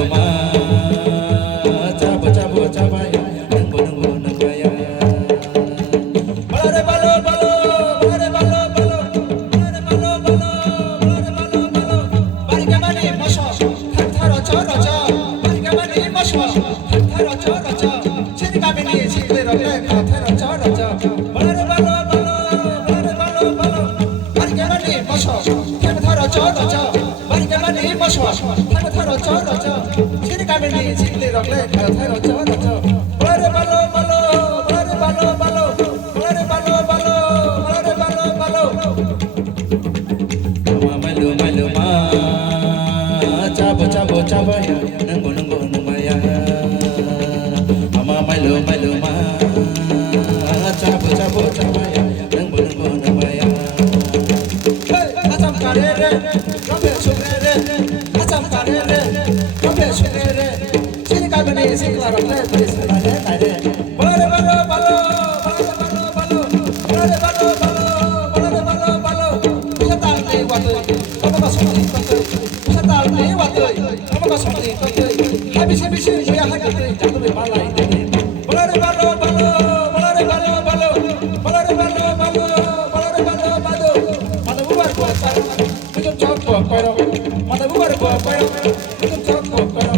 ma chabo chabaya nangbo nangaya balare balo balare balo balare balo bariga mani mosho tharo choro bariga mani mosho tharo choro chirga mini chile rogle tharo choro balare balo bariga mani mosho tharo choro bariga mani mosho tharo choro chirga mini chile rogle tharo choro balare balo balare balo malu ma chabo chabaya nangbo nangaya malu ma chabo chabaya nangbo nangaya acham kare re robe sugre re acham kare re robe sugre re chirga bani sikla rogle prisla re tare balare balo satal ne wato apa sumali wato satal ne wato apa sumali wato habis ya hakate jatuh balai dene balare balo mata bubar ko paro mujum chok ko paro mata bubar ko paro mujum chok ko paro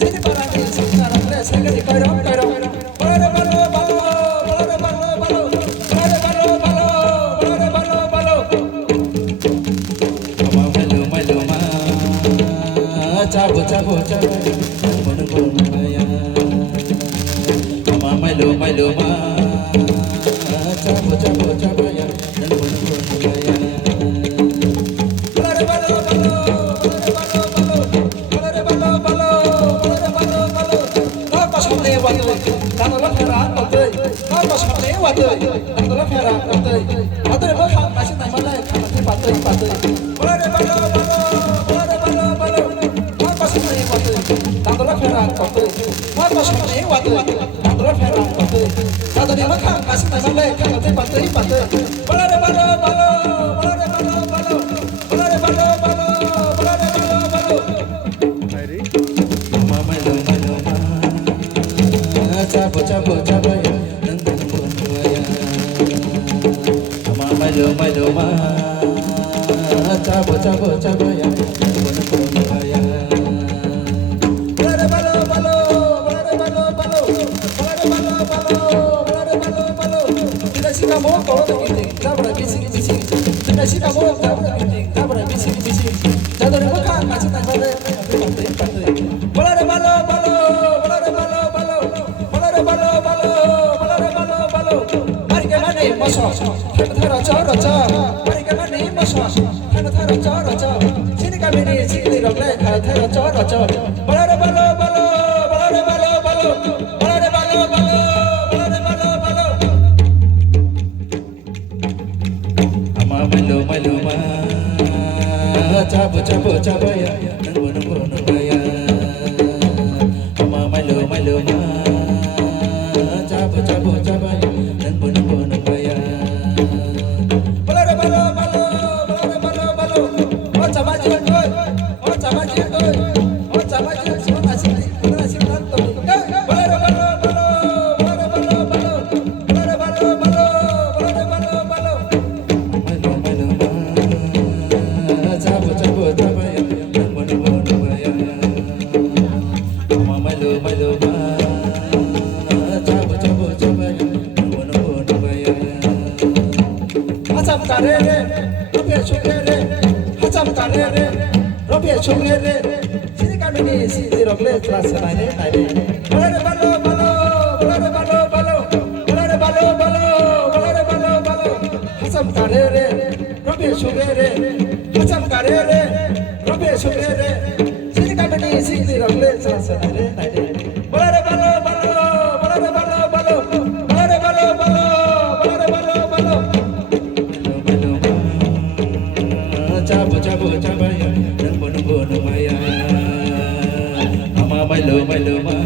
sini parani sikara re sagari karo balare balo malu ma chabo chabaya nangbo nangaya malu ma chabo chabaya nangbo nangaya balare balo apa samne wato tanala phera wato apa samne wato tanala phera wato adre ba kha kasi nai malai khate pato balare balo apa samne wato tanala phera wato apa samne wato tanala phera wato adre ba kha kasi nai malai khate pato balare balo chabo chabaya nangbo nangaya malu ma chabo chabaya nangbo nangaya balare balo tidak sih kamu kalau begini tabra bising tidak sih kamu tabra begini tabra bising jatuh di muka kasih tanggal balare balo bariga mani mosho tharo choro bariga mani mosho tharo choro chirga mini chile rogle tharo choro balare balo malu ma chabo chabaya nangbo nangaya malu ma chabo chabaya nangbo nangaya balare balo o chamaji sona sini tanto balare balo chabo chabaya nangbo nangaya malu ma chabo chabaya nangbo nangaya acham kare re robe sugre re acham kare re robe sugre re chirga mini sidi rogle class nai re balare balo acham kare re robe sugre re acham kare re robe sugre re chirga mini sidi rogle class nai re balare balo chabo chabaya nangbo nangaya malu ma